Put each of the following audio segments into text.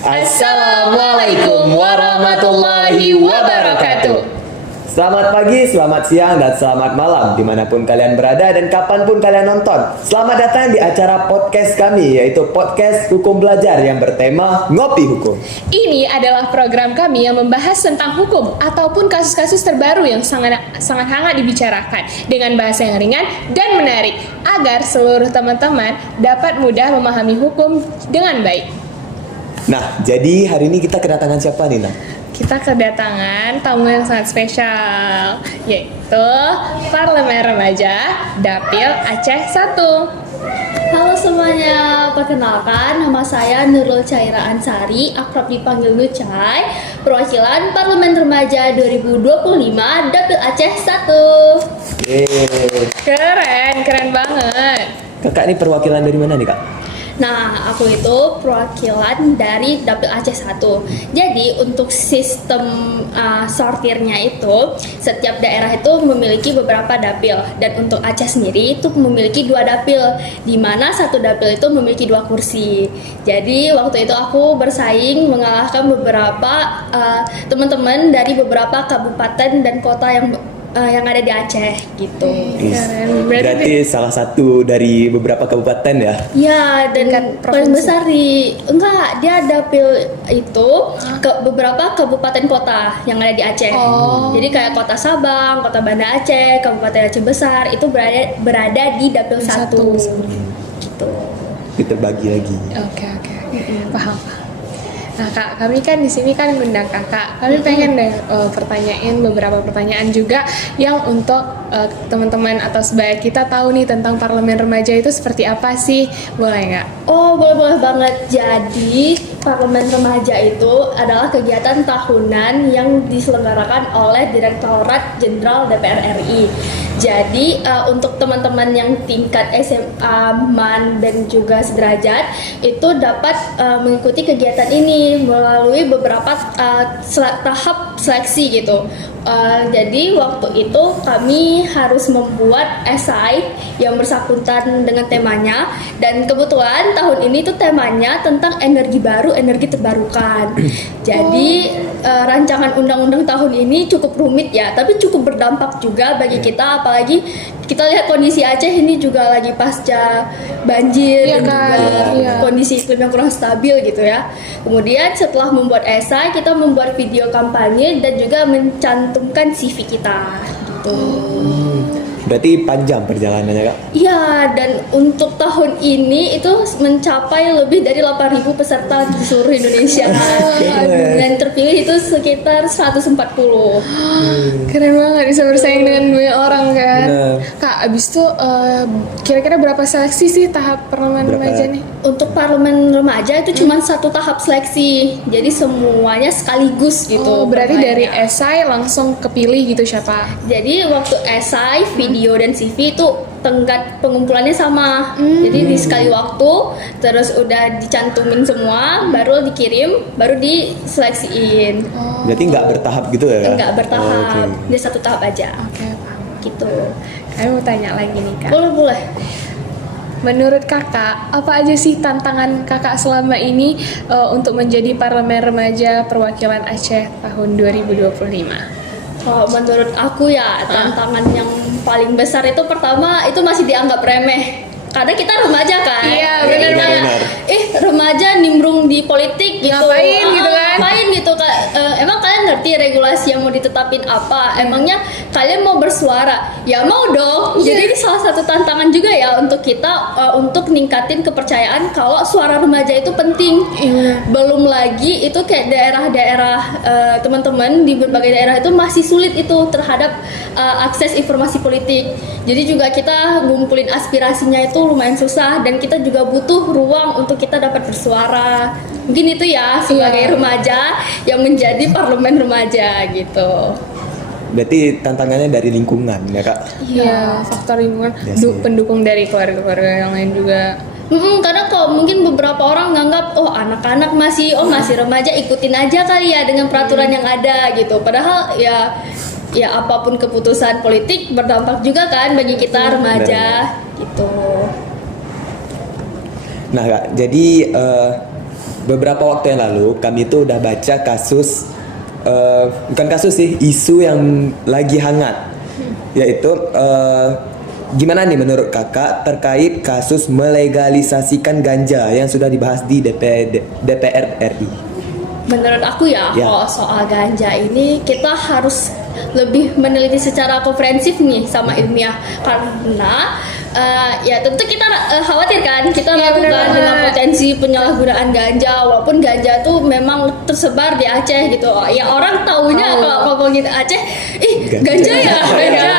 Assalamualaikum warahmatullahi wabarakatuh. Selamat pagi, selamat siang, dan selamat malam dimanapun kalian berada dan kapanpun kalian nonton. Selamat datang di acara podcast kami, yaitu Podcast Hukum Belajar yang bertema Ngopi Hukum. Ini adalah program kami yang membahas tentang hukum ataupun kasus-kasus terbaru yang sangat hangat dibicarakan dengan bahasa yang ringan dan menarik agar seluruh teman-teman dapat mudah memahami hukum dengan baik. Nah, jadi hari ini kita kedatangan siapa nih, Nah? Kita kedatangan tamu yang sangat spesial, yaitu Parlemen Remaja Dapil Aceh 1. Halo semuanya, perkenalkan nama saya Nurul Chaira Ansari, akrab dipanggil Nucai, perwakilan Parlemen Remaja 2025 Dapil Aceh 1. Keren banget. Kakak ini perwakilan dari mana nih, Kak? Nah, aku itu perwakilan dari Dapil Aceh 1. Jadi, untuk sistem sortirnya itu, setiap daerah itu memiliki beberapa dapil. Dan untuk Aceh sendiri itu memiliki 2 dapil, di mana satu dapil itu memiliki 2 kursi. Jadi, waktu itu aku bersaing mengalahkan beberapa teman-teman dari beberapa kabupaten dan kota yang ada di Aceh gitu. Keren. Berarti salah satu dari beberapa kabupaten ya? Ya, dan Tingkat paling provinsi. besar dia dapil itu ke beberapa kabupaten kota yang ada di Aceh. Oh. Jadi kayak Kota Sabang, Kota Banda Aceh, Kabupaten Aceh Besar itu berada di dapil 1. Gitu. Kita bagi lagi. Oke. Paham. Nah, Kak, kami kan di sini kan ngundang Kakak. Kami pengen deh pertanyain beberapa pertanyaan juga yang untuk teman-teman atau sebaya kita tahu nih tentang Parlemen Remaja itu seperti apa sih? Boleh nggak? Oh, boleh banget. Jadi, Parlemen Remaja itu adalah kegiatan tahunan yang diselenggarakan oleh Direktorat Jenderal DPR RI. Jadi, untuk teman-teman yang tingkat SMA, MAN, dan juga sederajat itu dapat mengikuti kegiatan ini melalui beberapa tahap seleksi gitu. Jadi waktu itu kami harus membuat esai yang bersangkutan dengan temanya, dan kebetulan tahun ini tuh temanya tentang energi baru, energi terbarukan. Jadi rancangan undang-undang tahun ini cukup rumit ya, tapi cukup berdampak juga bagi kita, apalagi kita lihat kondisi Aceh ini juga lagi pasca banjir Iya dan kan, juga iya. kondisi iklim yang kurang stabil gitu ya. Kemudian setelah membuat esai, kita membuat video kampanye dan juga mencantumkan CV kita gitu. Berarti panjang perjalanannya, Kak? Iya, dan untuk tahun ini itu mencapai lebih dari 8.000 peserta di seluruh Indonesia. Dan terpilih itu sekitar 140. Keren banget bisa bersaing dengan banyak orang kan. Bener. Kak, abis itu kira-kira berapa seleksi sih tahap Parlemen Berapa? Remaja nih? Untuk Parlemen Remaja itu cuma satu tahap seleksi. Jadi semuanya sekaligus gitu. Oh, berarti dari pertanyaannya. esai langsung kepilih gitu siapa? Jadi waktu esai, video dan CV itu tenggat pengumpulannya sama. Jadi di sekali waktu, terus udah dicantumin semua, baru dikirim, baru diseleksiin. Berarti nggak bertahap gitu ya, Kak? Enggak bertahap, Oh, oke. dia satu tahap aja. Oke, paham. Gitu. Kami mau tanya lagi nih, Kak. Boleh. Menurut kakak, apa aja sih tantangan kakak selama ini untuk menjadi Parlemen Remaja Perwakilan Aceh tahun 2025? Kalau menurut aku ya, tantangan yang paling besar itu pertama itu masih dianggap remeh. Karena kita remaja kan. Iya, Jadi benar, kayak, benar. remaja nimbrung di politik gitu. Ngapain gitu kan? Ngapain gitu Kak? Emang kalian ngerti regulasi yang mau ditetapin apa? Emangnya kalian mau bersuara? Ya mau dong. Jadi ini salah satu tantangan juga ya untuk kita untuk ningkatin kepercayaan kalau suara remaja itu penting. Iya. Belum lagi itu kayak daerah-daerah teman-teman di berbagai daerah itu masih sulit itu terhadap akses informasi politik. Jadi juga kita ngumpulin aspirasinya itu lumayan susah, dan kita juga butuh ruang untuk kita dapat bersuara. Mungkin itu ya sebagai remaja yang menjadi parlemen remaja gitu. Berarti tantangannya dari lingkungan ya, Kak? Iya, faktor lingkungan, Iya sih. pendukung dari keluarga-keluarga yang lain juga. Karena kalau mungkin beberapa orang nganggap anak-anak masih remaja, ikutin aja kali ya dengan peraturan yang ada gitu. Padahal ya apapun keputusan politik berdampak juga kan bagi kita remaja gitu. Nah, Kak, jadi beberapa waktu yang lalu kami itu udah baca kasus, bukan kasus sih, isu yang lagi hangat, yaitu gimana nih menurut kakak terkait kasus melegalisasikan ganja yang sudah dibahas di DPR RI? Menurut aku ya, Ya. kalau soal ganja ini kita harus lebih meneliti secara komprehensif nih sama ilmiah, karena ya tentu kita khawatir kan kita Iya, lakukan benar-benar. dengan potensi penyalahgunaan ganja, walaupun ganja tuh memang tersebar di Aceh gitu. Ya orang taunya Tahu. kalau ngomongin Aceh, Ganja. ganja ya, ganja.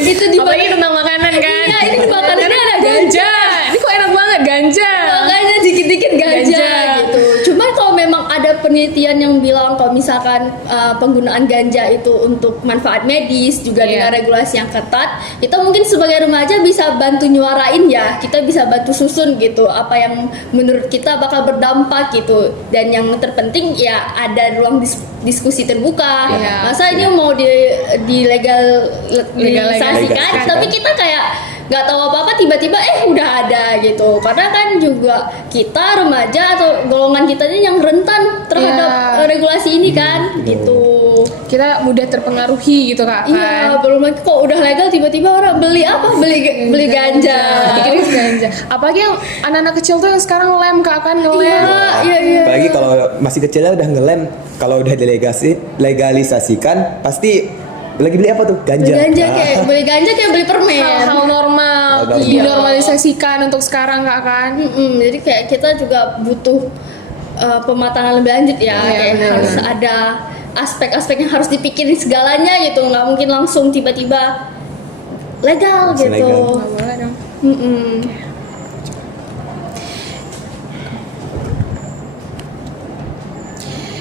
Gitu di Apalagi tentang makanan kan. Iya, ini di makanannya ada ganja. Ini kok enak banget ganja. Makanya dikit-dikit ganja, Ganja. gitu. Cuman kalau memang ada penelitian yang bilang kalau misalkan penggunaan ganja itu untuk manfaat medis juga Iya. dengan regulasi yang ketat, kita mungkin sebagai remaja bisa bantu nyuarain ya, kita bisa bantu susun gitu apa yang menurut kita bakal berdampak gitu. Dan yang terpenting ya ada ruang diskusi terbuka. Iya. Masa ini mau legalisasikan, Legalisasikan. tapi kita kayak nggak tahu apa-apa tiba-tiba udah ada gitu, karena kan juga kita remaja atau golongan kita ini yang rentan terhadap Iya. regulasi ini kan gitu. Kita mudah terpengaruhi gitu kak. Iya, belum lagi kok udah legal tiba-tiba orang beli apa, beli ganja. Pikirin ganja. Apalagi yang anak-anak kecil tuh yang sekarang lem kak kan ngelem. Iya. Apalagi kalau masih kecilnya udah ngelem, kalau udah legalisasikan pasti lagi beli apa tuh? Beli ganja Ah. kayak beli permen. Hal-hal normal Hal normal. dinormalisasikan untuk sekarang kak kan. Jadi kayak kita juga butuh pematangan lebih lanjut ya, Iya, kayak benar. harus ada aspek-aspek yang harus dipikirin segalanya gitu, nggak mungkin langsung tiba-tiba legal Langsung gitu. legal. Nggak boleh dong.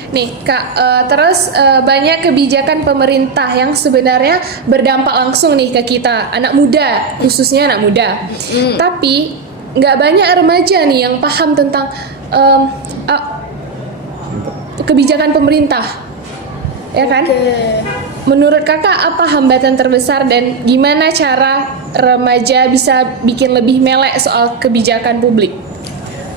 Nih kak, terus banyak kebijakan pemerintah yang sebenarnya berdampak langsung nih ke kita anak muda, khususnya anak muda. Tapi nggak banyak remaja nih yang paham tentang kebijakan pemerintah, ya kan? Oke. Menurut kakak apa hambatan terbesar dan gimana cara remaja bisa bikin lebih melek soal kebijakan publik?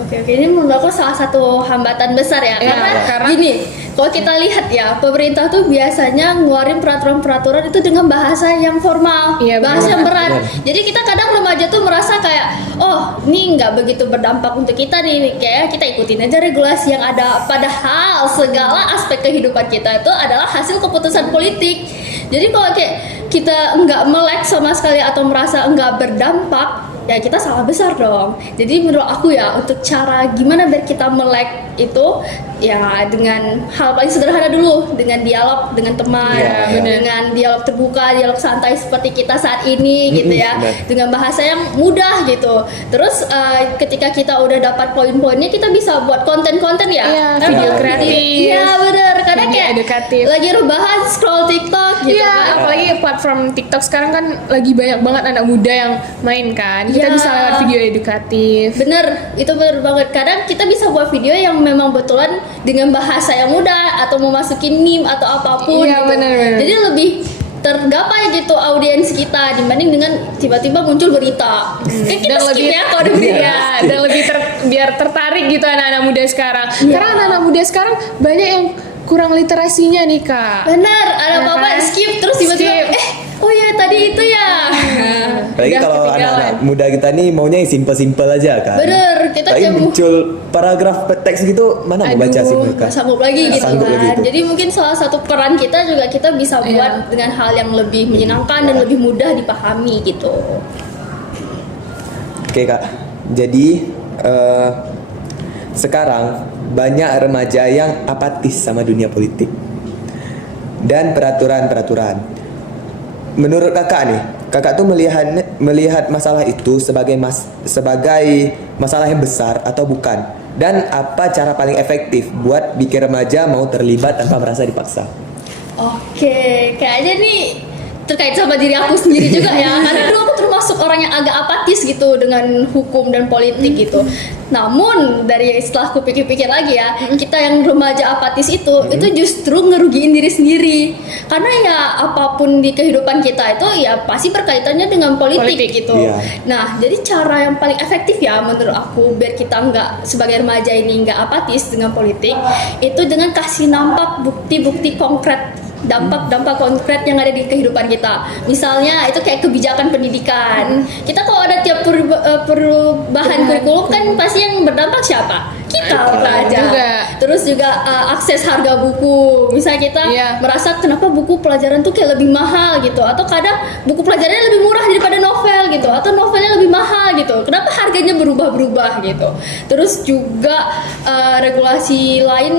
Oke, ini menurut aku salah satu hambatan besar ya, Ya, karena karena- gini, kalau kita lihat ya, pemerintah tuh biasanya ngeluarin peraturan-peraturan itu dengan bahasa yang formal, Iya, bahasa yang berat. benar. Jadi kita kadang remaja tuh merasa kayak, oh ini nggak begitu berdampak untuk kita nih, kayak kita ikutin aja regulasi yang ada. Padahal segala aspek kehidupan kita itu adalah hasil keputusan politik. Jadi kalau kayak kita nggak melek sama sekali atau merasa nggak berdampak, ya kita salah besar dong. Jadi menurut aku ya, untuk cara gimana biar kita melek itu ya dengan hal paling sederhana dulu, dengan dialog dengan teman, Iya, iya. dengan dialog terbuka, dialog santai seperti kita saat ini gitu ya, benar. dengan bahasa yang mudah gitu. Terus ketika kita udah dapat poin-poinnya, kita bisa buat konten-konten ya. Iya, Kan video buat kreatif. Iya bener, karena Video kayak edukatif. lagi rebahan scroll TikTok gitu Iya, kan. apalagi platform TikTok sekarang kan lagi banyak banget anak muda yang main kan. Kita Iya. bisa lewat video edukatif. Bener, itu bener banget. Kadang kita bisa buat video yang memang betulan dengan bahasa yang mudah atau memasukin meme atau apapun. Iya, gitu. bener. Jadi lebih tergapai gitu audiens kita dibanding dengan tiba-tiba muncul berita. Kan kita Dan skip lebih ya kalau ada berita. Iya, dan lebih biar tertarik gitu anak-anak muda sekarang. Iya. Karena anak-anak muda sekarang banyak yang kurang literasinya nih kak. Bener, ada Ya apa-apa kan? skip terus tiba-tiba Skip. oh ya tadi itu ya. Apalagi Udah kalau ketinggalan. anak-anak muda kita nih maunya yang simple-simple aja kan. Bener, kita Tapi kayak muncul paragraf teks gitu, mana mau baca sih mereka? nggak sanggup lagi Nggak gitu sanggup kan. lagi itu. Jadi mungkin salah satu peran kita juga kita bisa Iya. buat dengan hal yang lebih menyenangkan dan lebih mudah dipahami gitu. Oke kak, jadi sekarang banyak remaja yang apatis sama dunia politik dan peraturan-peraturan. Menurut kakak nih, kakak tuh melihat masalah itu sebagai masalah yang besar atau bukan? Dan apa cara paling efektif buat bikin remaja mau terlibat tanpa merasa dipaksa? Oke, kayaknya nih terkait sama diri aku sendiri juga ya. Karena dulu aku termasuk orang yang agak apatis apatis gitu dengan hukum dan politik gitu. Namun dari setelah aku pikir-pikir lagi ya, kita yang remaja apatis itu justru ngerugiin diri sendiri. Karena ya apapun di kehidupan kita itu ya pasti berkaitannya dengan politik gitu. Iya. Nah, jadi cara yang paling efektif ya menurut aku biar kita nggak sebagai remaja ini nggak apatis dengan politik itu dengan kasih nampak bukti-bukti konkret, dampak-dampak konkret yang ada di kehidupan kita. Misalnya itu kayak kebijakan pendidikan. Kita kalau ada tiap perubahan kurikulum kan pasti yang berdampak siapa? Kita pelajar. juga. Terus juga akses harga buku. Misalnya kita merasa kenapa buku pelajaran tuh kayak lebih mahal gitu, atau kadang buku pelajarannya lebih murah daripada novel gitu, atau novelnya lebih mahal gitu. Kenapa harganya berubah-berubah gitu? Terus juga regulasi lain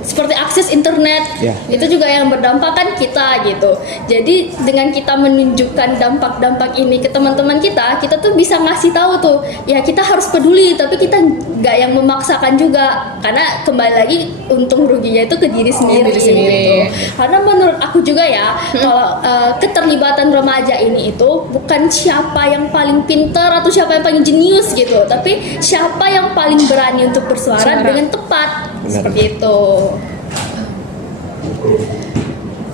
seperti akses internet itu juga yang berdampak kan kita gitu. Jadi dengan kita menunjukkan dampak-dampak ini ke teman-teman kita tuh bisa ngasih tahu tuh ya kita harus peduli, tapi kita nggak yang memaksakan juga, karena kembali lagi untung ruginya itu ke diri sendiri. Gitu. Karena menurut aku juga ya kalau keterlibatan remaja ini itu bukan siapa yang paling pintar atau siapa yang paling jenius gitu, tapi siapa yang paling berani untuk bersuara dengan tepat. Seperti itu.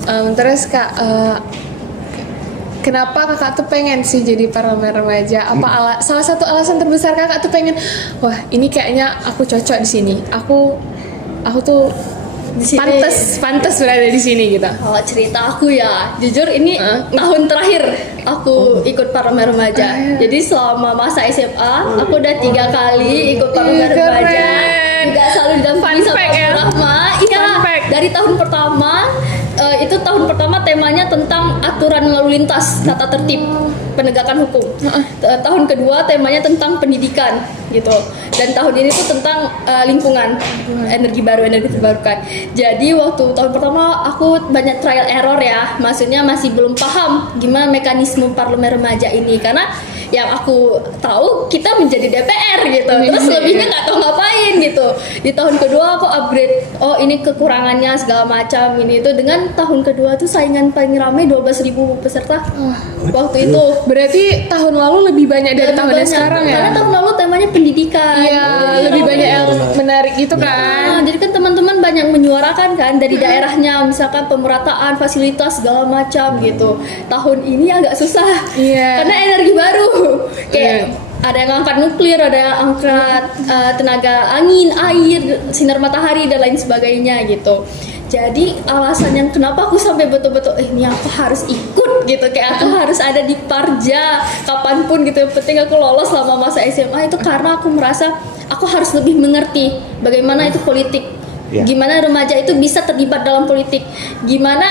Terus Kak, kenapa Kakak tuh pengen sih jadi parlemen remaja? Apa salah satu alasan terbesar Kakak tuh pengen, wah ini kayaknya aku cocok di sini. Aku tuh Di sini. pantas berada di sini gitu. Kalau cerita aku ya, jujur ini tahun terakhir aku ikut parlemen remaja. Jadi selama masa SMA, aku udah 3 kali ikut parlemen remaja. Nggak selalu didampingi sama ya? Ibu Rahma. Iya, dari tahun pertama itu tahun pertama temanya tentang aturan lalu lintas, tata tertib, penegakan hukum. Tahun kedua temanya tentang pendidikan gitu. Dan tahun ini tuh tentang lingkungan, energi terbarukan. Jadi waktu tahun pertama aku banyak trial error ya. Maksudnya masih belum paham gimana mekanisme parlemen remaja ini, karena yang aku tahu kita menjadi DPR gitu, terus lebihnya nggak tahu ngapain gitu. Di tahun kedua aku upgrade, oh ini kekurangannya segala macam ini itu. Dengan tahun kedua tuh saingan paling ramai 12.000 peserta waktu itu. Berarti tahun lalu lebih banyak dari tahun sekarang ya? Karena tahun lalu temanya pendidikan. Iya, lebih banyak yang menarik gitu kan. Nah, jadi kan teman-teman banyak menyuarakan kan dari daerahnya, misalkan pemerataan fasilitas segala macam gitu. Tahun ini agak susah karena energi baru kayak ada yang angkat nuklir, ada yang angkat tenaga angin, air, sinar matahari dan lain sebagainya gitu. Jadi alasan yang kenapa aku sampai betul-betul ini aku harus ikut gitu, kayak aku harus ada di Parja kapanpun gitu, yang penting aku lolos selama masa SMA itu karena aku merasa aku harus lebih mengerti bagaimana itu politik, gimana remaja itu bisa terlibat dalam politik, gimana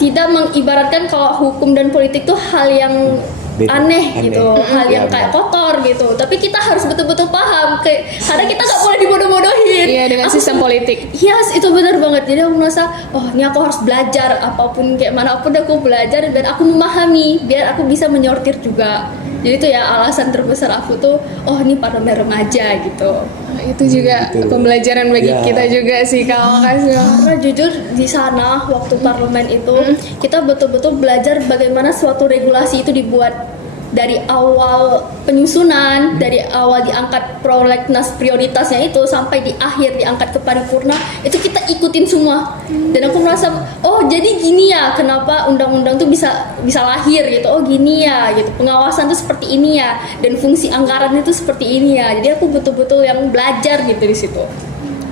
tidak mengibaratkan kalau hukum dan politik tuh hal yang aneh gitu, hal yang kayak kotor gitu. Tapi kita harus betul-betul paham, karena kita nggak boleh dibodoh-bodohin. Iya, dengan sistem politik. Yes, itu benar banget. Jadi aku merasa, oh ini aku harus belajar apapun kayak manapun aku belajar dan aku memahami biar aku bisa menyortir juga. Jadi itu ya alasan terbesar aku tuh, oh ini parlemen remaja gitu. Itu juga pembelajaran bagi kita juga sih, kalau makasih. Karena jujur di sana waktu parlemen itu kita betul-betul belajar bagaimana suatu regulasi itu dibuat dari awal penyusunan, dari awal diangkat prolegnas prioritasnya itu sampai di akhir diangkat ke paripurna, itu kita ikutin semua. Dan aku merasa, oh jadi gini ya kenapa undang-undang tuh bisa lahir gitu. Oh gini ya gitu. Pengawasan tuh seperti ini ya, dan fungsi anggaran itu seperti ini ya. Jadi aku betul-betul yang belajar gitu di situ.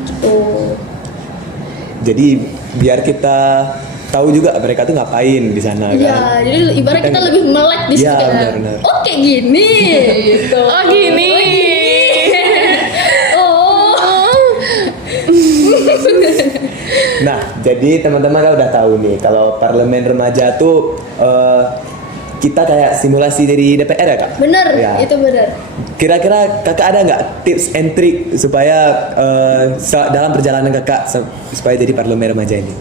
Gitu. Jadi biar kita tahu juga mereka tuh ngapain di sana kan. Iya, jadi ibarat kita lebih melek di situ. Iya, benar. Oh kayak gini gitu. Oh gini. Nah, jadi teman-teman kan udah tahu nih kalau parlemen remaja tuh kita kayak simulasi dari DPR ya kak? Bener, Ya. itu bener. Kira-kira kakak ada nggak tips and trick supaya dalam perjalanan kakak supaya jadi parlemen remaja ini?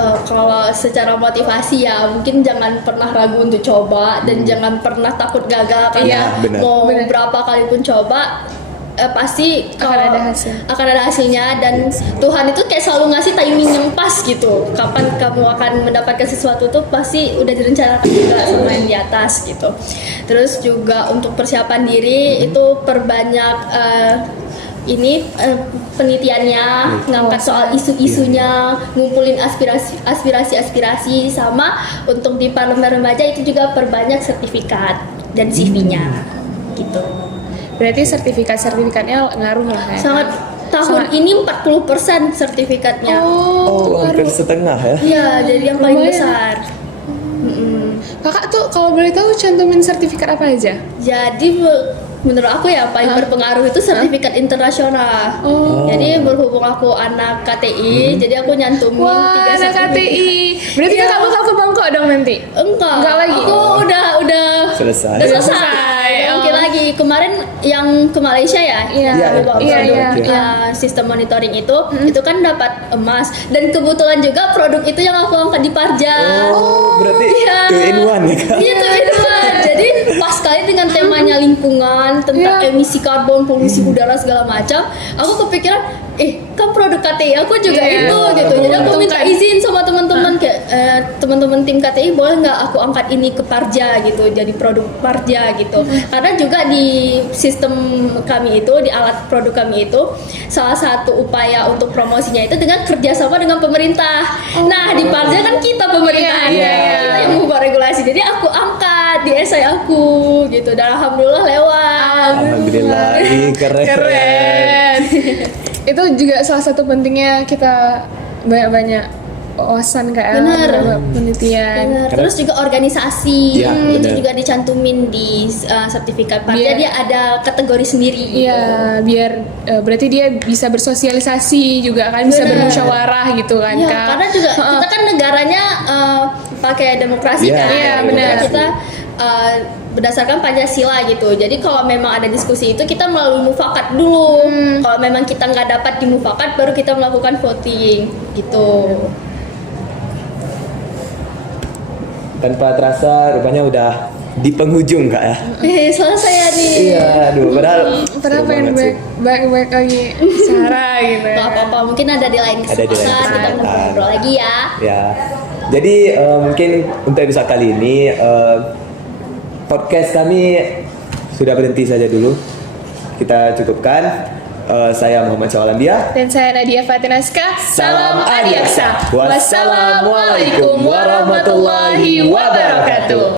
Kalau secara motivasi ya mungkin jangan pernah ragu untuk coba dan jangan pernah takut gagal, karena Iya, benar. mau berapa kali pun coba pasti Akan ada hasil. akan ada hasilnya, dan Tuhan itu kayak selalu ngasih timing yang pas gitu. Kapan kamu akan mendapatkan sesuatu tuh pasti udah direncanakan juga sama yang di atas gitu. Terus juga untuk persiapan diri itu perbanyak penelitiannya, ngangkat soal isu-isunya, ngumpulin aspirasi, sama untuk di parlemen remaja itu juga perbanyak sertifikat dan CV-nya gitu. Berarti sertifikatnya ngaruh lah ya. Sangat tahun ini 40% sertifikatnya. Oh, hampir setengah ya. Iya, jadi yang paling Lumayan. besar. Kakak tuh kalau boleh tahu cantumin sertifikat apa aja? Jadi menurut aku ya paling berpengaruh itu sertifikat internasional. Oh. Jadi berhubung aku anak KTI, jadi aku nyantumin Wah, 3 anak sertifikat. KTI. Berarti Iya. kakak bakal ke Bangkok dong nanti? Enggak lagi? Aku udah Selesai. Udah selesai. Selesai, Nggak oh. mungkin lagi. Kemarin yang ke Malaysia ya, Iya, yang bawa iya, produk iya. sistem monitoring itu kan dapat emas, dan kebetulan juga produk itu yang aku angkat di Parja. Oh, berarti Iya. 2 in 1 ya Kak? Iya, tuh itu. Jadi pas sekali dengan temanya lingkungan, tentang Iya. emisi karbon, polusi udara segala macam, aku kepikiran, kan produk KTI aku juga Iya. itu gitu. Jadi aku minta Menguntungkan. izin sama teman-teman kayak teman-teman tim KTI, boleh nggak aku angkat ini ke Parja gitu, jadi produk Parja gitu. Karena juga di sistem kami itu, di alat produk kami itu, salah satu upaya untuk promosinya itu dengan kerjasama dengan pemerintah. Nah, di Parja kan kita pemerintahannya, Iya, iya. kita yang membuat regulasi. Jadi aku angkat di esai aku gitu, dan alhamdulillah lewat. Alhamdulillah, ih, keren. Keren. Itu juga salah satu pentingnya kita banyak wawasan kayak Bener. penelitian. Benar. Terus juga organisasi Iya, itu benar. juga dicantumin di sertifikat Parja. Biar- Dia ada kategori sendiri. Iya, biar berarti dia bisa bersosialisasi juga kan, bisa Bener. bermusyawarah gitu kan, Iya, Kak. karena juga kita kan negaranya pakai demokrasi Iya, kan. iya, Jadi benar. kita berdasarkan Pancasila gitu. Jadi kalau memang ada diskusi itu kita melalui mufakat dulu. Kalau memang kita nggak dapat di mufakat, baru kita melakukan voting gitu. Tanpa terasa rupanya udah di penghujung Kak ya. Selesai ya nih. Iya, aduh, padahal Padahal seru pengen banget sih. baik lagi Sarah gitu. Gak apa-apa, mungkin ada di lain Ada di lain kesempatan kita kesempatan. ngobrol lagi ya. Ya. Jadi mungkin untuk episode kali ini podcast kami sudah berhenti saja dulu. Kita cukupkan. Saya Muhammad Syawalambia. Dan saya Nadia Fatinaska. Salam Adiaksa. Wassalamualaikum warahmatullahi wabarakatuh.